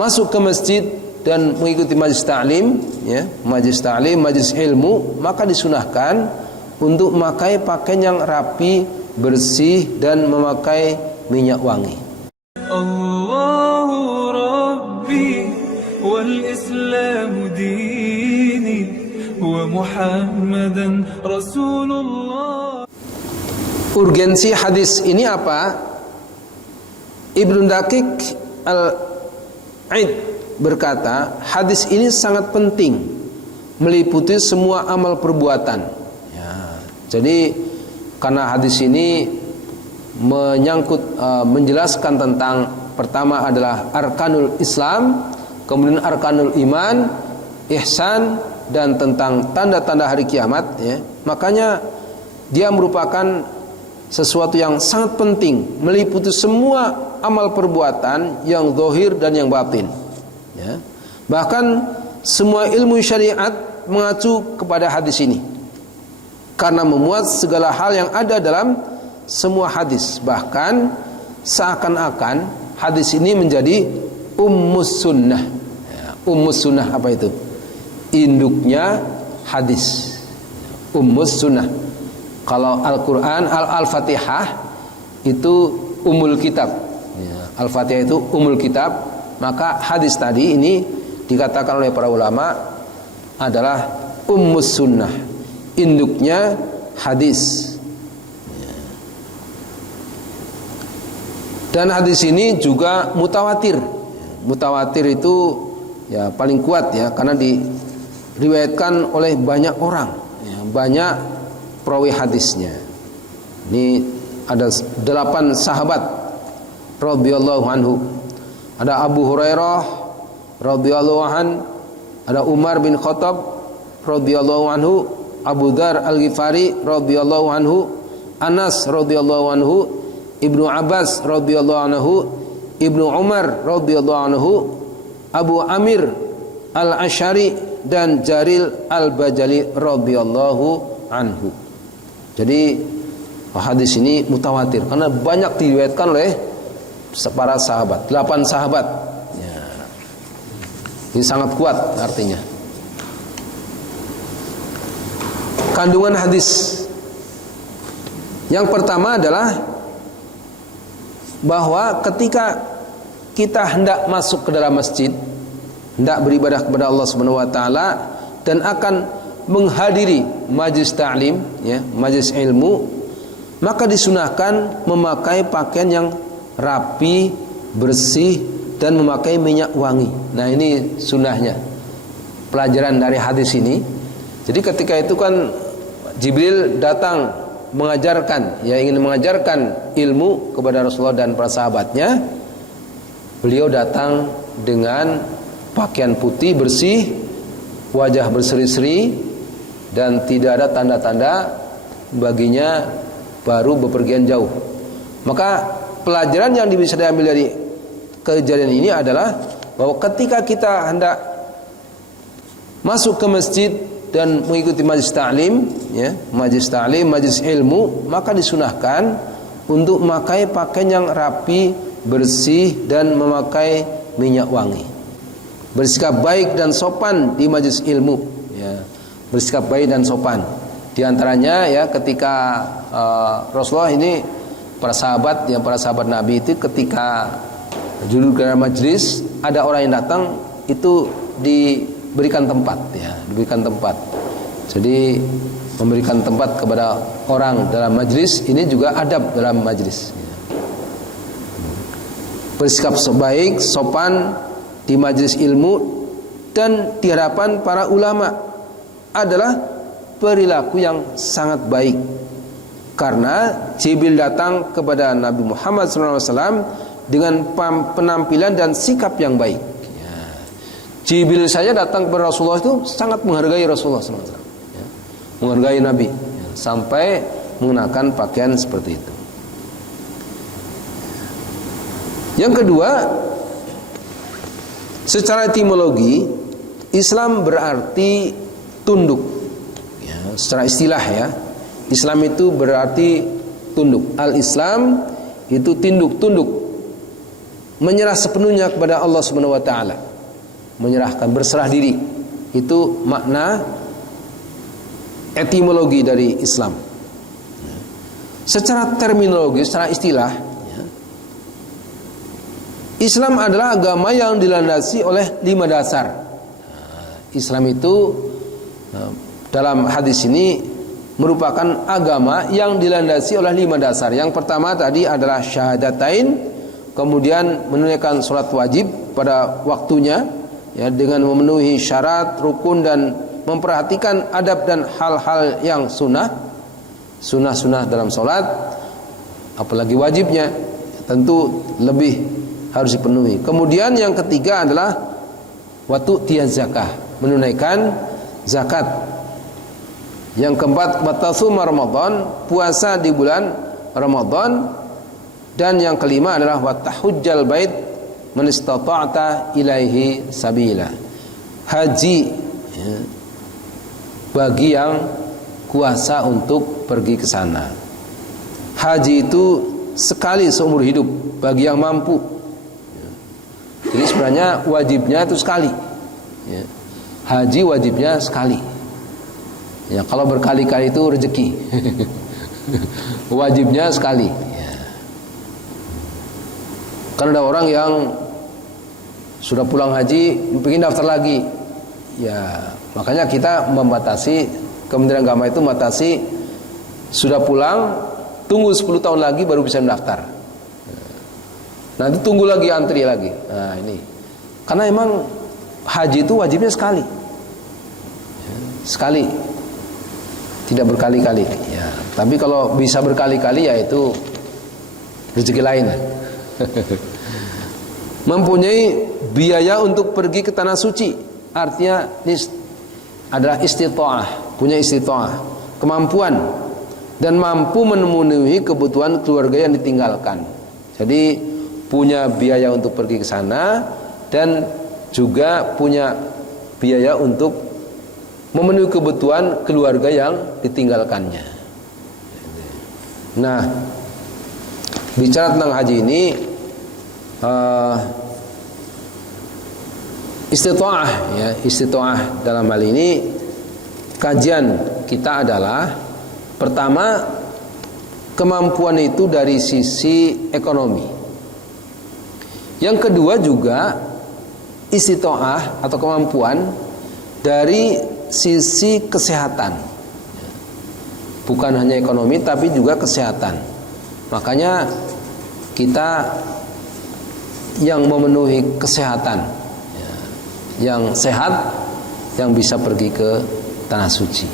masuk ke masjid dan mengikuti majlis ta'lim, ya, majlis ta'lim, majlis ilmu, maka disunahkan untuk memakai pakaian yang rapi, bersih, dan memakai minyak wangi. Allahu Rabbi wal Islam dini wa Muhammadan Rasulullah. Urgensi hadis ini apa? Ibnu Daqiq Al-Aid berkata, hadis ini sangat penting, meliputi semua amal perbuatan. Ya, jadi karena hadis ini menyangkut menjelaskan tentang, pertama adalah arkanul Islam, kemudian arkanul iman, ihsan, dan tentang tanda-tanda hari kiamat, ya. Makanya dia merupakan sesuatu yang sangat penting, meliputi semua amal perbuatan yang zahir dan yang batin, ya. Bahkan semua ilmu syariat mengacu kepada hadis ini karena memuat segala hal yang ada dalam semua hadis. Bahkan seakan-akan hadis ini menjadi ummus sunnah, ya, ummus sunnah apa itu? Induknya hadis, ummus sunnah. Kalau Al-Quran, Al-Fatihah itu umul kitab, ya, Al-Fatihah itu umul kitab. Maka hadis tadi ini dikatakan oleh para ulama adalah ummus sunnah, induknya hadis. Dan hadis ini juga mutawatir. Mutawatir itu ya paling kuat, ya, karena diriwayatkan oleh banyak orang, ya, banyak perawi hadisnya. Ini ada 8 sahabat radhiyallahu anhu. Ada Abu Hurairah radhiyallahu an, ada Umar bin Khattab radhiyallahu anhu, Abu Dzar Al-Ghifari radhiyallahu anhu, Anas radhiyallahu anhu, Ibnu Abbas radhiyallahu anhu, Ibnu Umar radhiyallahu anhu, Abu Amir Al-Asy'ari, dan Jaril Al-Bajali radhiyallahu anhu. Jadi hadis ini mutawatir karena banyak diriwayatkan oleh para sahabat, 8 sahabat, ya. Ini sangat kuat artinya. Kandungan hadis yang pertama adalah bahwa ketika kita hendak masuk ke dalam masjid, hendak beribadah kepada Allah Subhanahu wa taala, dan akan menghadiri majlis ta'lim, ya, majlis ilmu, maka disunahkan memakai pakaian yang rapi, bersih, dan memakai minyak wangi. Nah, ini sunnahnya, pelajaran dari hadis ini. Jadi ketika itu kan Jibril datang mengajarkan, ya, ingin mengajarkan ilmu kepada Rasulullah dan para sahabatnya. Beliau datang dengan pakaian putih bersih, wajah berseri-seri, dan tidak ada tanda-tanda baginya baru bepergian jauh. Maka pelajaran yang bisa diambil dari kejadian ini adalah bahwa ketika kita hendak masuk ke masjid dan mengikuti majlis ta'lim, ya, majlis ta'lim, majlis ilmu, maka disunahkan untuk memakai pakaian yang rapi, bersih, dan memakai minyak wangi. Bersikap baik dan sopan di majlis ilmu, ya, bersikap baik dan sopan. Di antaranya, ya, ketika Rasulullah ini, para sahabat, ya, para sahabat Nabi itu ketika duduk dalam majlis, ada orang yang datang, itu diberikan tempat, ya, diberikan tempat. Jadi memberikan tempat kepada orang dalam majlis ini juga adab dalam majlis. Bersikap baik, sopan di majlis ilmu dan di hadapan para ulama adalah perilaku yang sangat baik. Karena Jibril datang kepada Nabi Muhammad SAW dengan penampilan dan sikap yang baik. Jibril saja datang kepada Rasulullah itu sangat menghargai Rasulullah SAW, ya, menghargai Nabi, ya, sampai mengenakan pakaian seperti itu. Yang kedua, secara etimologi Islam berarti tunduk, ya, secara istilah, ya, Islam itu berarti tunduk. Al-Islam itu tunduk. menyerah sepenuhnya kepada Allah Subhanahu wa taala. Menyerahkan, berserah diri. Itu makna etimologi dari Islam. Secara terminologi, secara istilah, Islam adalah agama yang dilandasi oleh 5 dasar. Islam itu dalam hadis ini merupakan agama yang dilandasi oleh 5 dasar. Yang pertama tadi adalah syahadatain, kemudian menunaikan salat wajib pada waktunya, ya, dengan memenuhi syarat, rukun, dan memperhatikan adab dan hal-hal yang sunnah dalam salat, apalagi wajibnya tentu lebih harus dipenuhi. Kemudian yang ketiga adalah watu tiyaz zakah, menunaikan zakat. Yang keempat batasuma Ramadan, puasa di bulan Ramadan. Dan yang kelima adalah watahujjal bait man istata'ta ilaihi sabila, haji, ya, bagi yang kuasa untuk pergi ke sana. Haji itu sekali seumur hidup bagi yang mampu. Jadi sebenarnya wajibnya itu sekali, ya. Haji wajibnya sekali. Ya, kalau berkali-kali itu rezeki. Wajibnya sekali. Ya. Karena ada orang yang sudah pulang haji pengen daftar lagi. Ya, makanya kita membatasi, Kementerian Agama itu membatasi sudah pulang tunggu 10 tahun lagi baru bisa mendaftar. Nanti tunggu lagi, antri lagi. Nah, ini. Karena emang haji itu wajibnya sekali. Sekali. Tidak berkali-kali. Ya, tapi kalau bisa berkali-kali ya itu rezeki lain. Mempunyai biaya untuk pergi ke tanah suci, artinya ini adalah istita'ah, punya istita'ah, kemampuan, dan mampu memenuhi kebutuhan keluarga yang ditinggalkan. Jadi punya biaya untuk pergi ke sana dan juga punya biaya untuk memenuhi kebutuhan keluarga yang ditinggalkannya. Nah, bicara tentang haji ini, istita'ah, ya, istita'ah dalam hal ini kajian kita adalah pertama, kemampuan itu dari sisi ekonomi. Yang kedua juga istita'ah atau kemampuan dari sisi kesehatan. Bukan hanya ekonomi tapi juga kesehatan. Makanya kita yang memenuhi kesehatan, yang sehat, yang bisa pergi ke tanah suci.